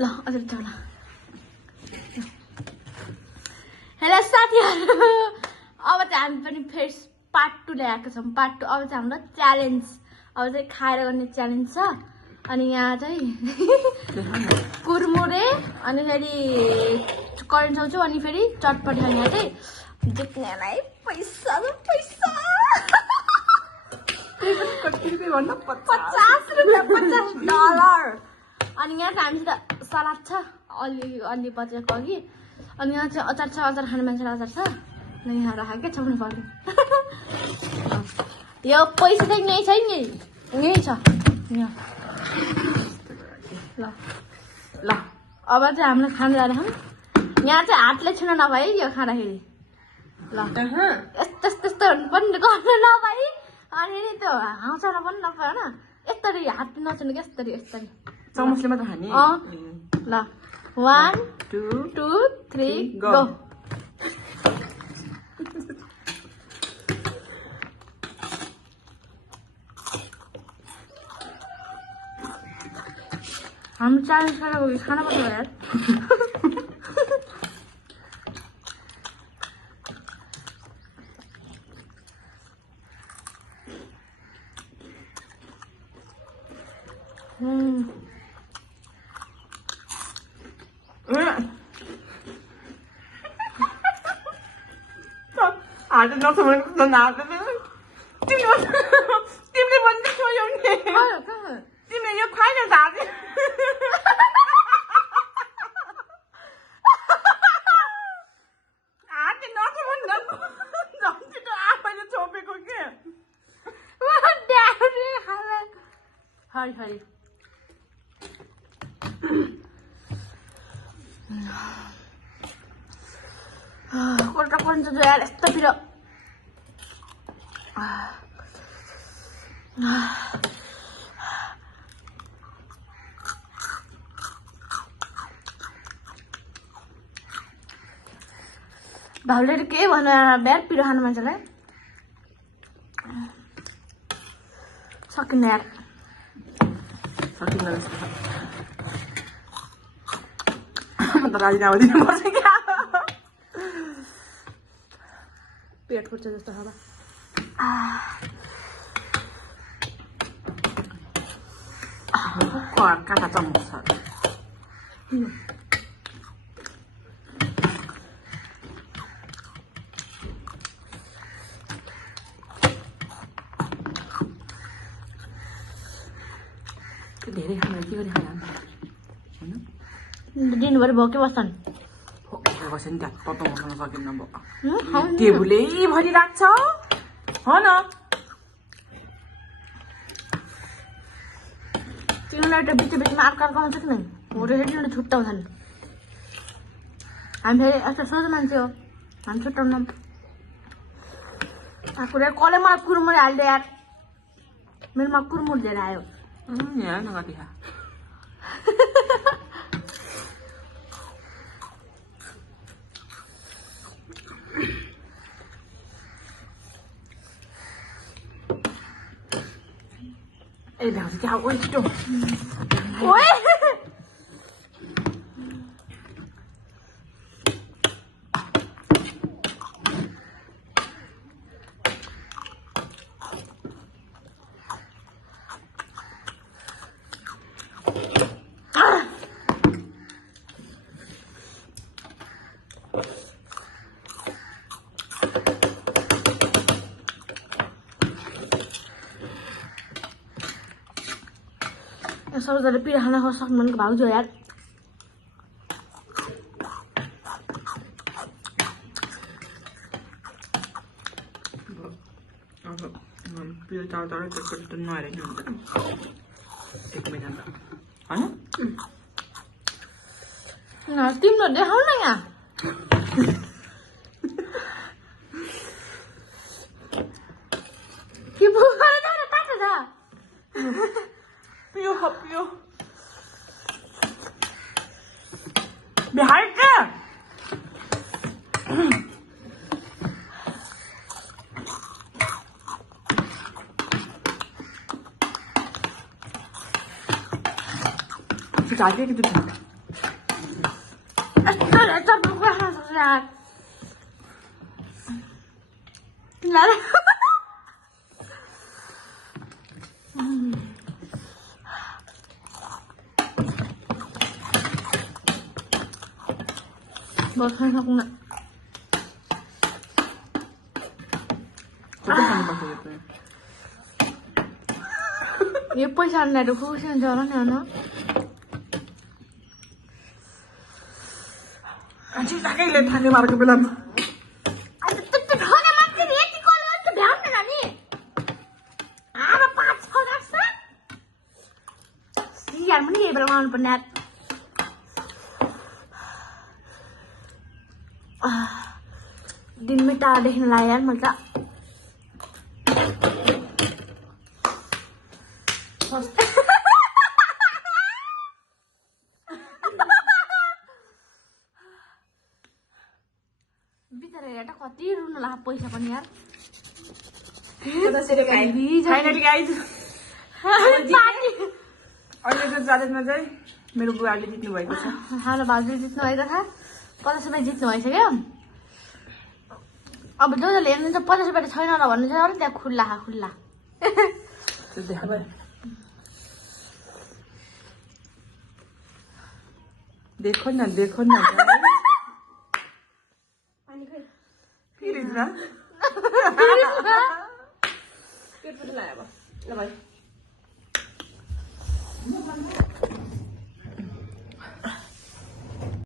ल अझै चला हेलो साथीहरु अब चाहिँ हामी पनि फेरि पार्ट 2 ल्याएको छौं पार्ट 2 अब चाहिँ हाम्रो च्यालेन्ज अब चाहिँ खाएर गर्ने च्यालेन्ज छ अनि यहाँ चाहिँ कुरमुरे अनि फेरि करेन्ट चाउचाउ अनि फेरि चटपटी अनि यहाँ चाहिँ जित्नेलाई पैसा पैसा कति रुपियाँ भन्दा $50 अनि यहाँ चाहिँ हामीसित सलाद छ अलि बचेको अघि अनि यहाँ चाहिँ अचार छ अचार खाने मान्छेलाई अचार छ अनि यहाँ राखेकै छ पनि पर्यो यो पैसा चाहिँ यहीँ छ नि यहीँ छ यहाँ ल ल अब चाहिँ हामीले खान जाँदैछौँ यहाँ चाहिँ हातले छुन नभए यो खाँदाखेरि ल यस्तो पनि गर्नु नभए अनि नि त्यो हाँउचाउन पनि नपायो होइन यस्तरी हात नछुनु कि यस्तरी चमचले मात्र खाने ल 1 2 3 गो हामी च्यालेन्ज गरेको खाना पर्छ यार आज नसम्म नाच्दै तिमीले भन्दै छोड्यौ नि तिमीले यो खाइन दाजु आज नसम्म झन्झिटो आफैले छोपेको के हरि हरि कोल्टा कोल्टा जो यार यस्तो पिरो भाउले के भन्नु यार पिरो खानु मान्छेलाई सकिन्न यार सकिन्न म त गाडी नआउँदिनु पर्छ क्या पेट फुट्छ जस्तो हावा काँटा चम्च छ धेरै खाना के गरी खाना दिनभरि भोकै बस्छन् बस्यो नि त्यहाँ तताउन खान सकिन्न अब टेबुलै भरिराख्छ हो न तिमीलाई एउटा बिचमा अर्को आउँछ कि नै हो रेडीले छुट्टाउँछन् हामी फेरि यस्तो सोझो मान्छे हो हामी छुट्टाउन आफूले कसले मलाई कुरमुरे हाल्दै यार मेरोमा कुरमुर लिएर आयो यहाँ न कति खा ए भाउजू क्या ओइ छिटो ओए सबैजनाले पिरो खाना सक्नु भनेको भाउजू यार पिरो चाउचाउ चटपटी नआएर हुन्छ एक महिना होइन तिम्रो देखाउ न यहाँ के भुवा तातो छ पियो पियो बिहार क्या जाके कि यस्तो दुःख खान सक्छ यार बस्न सक्नु यो पैसा अन्डाहरू खुसी हुन्छ होला नि होइन कहिले थाने मारेको बेलामा यार पनि यही बेलामा आउनुपर्ने यार दिनमै टाढा देख्न लाग्यो यार मैले त बिचरा हेर कति रुनु लाग्यो पैसा पनि यार अहिलेको च्यालेन्जमा चाहिँ मेरो बुवाले जित्नु भएको छ हाम्रो भाउजूले जित्नु भएको छ 50 रुपियाँ जित्नु भइसक्यो अब जो जसले हेर्नुहुन्छ 50 रुपियाँ छैन र भन्नु छ त्यहाँ खुल्ला खुल्ला देखो न पेट पनि लाग्यो अब ल भाइ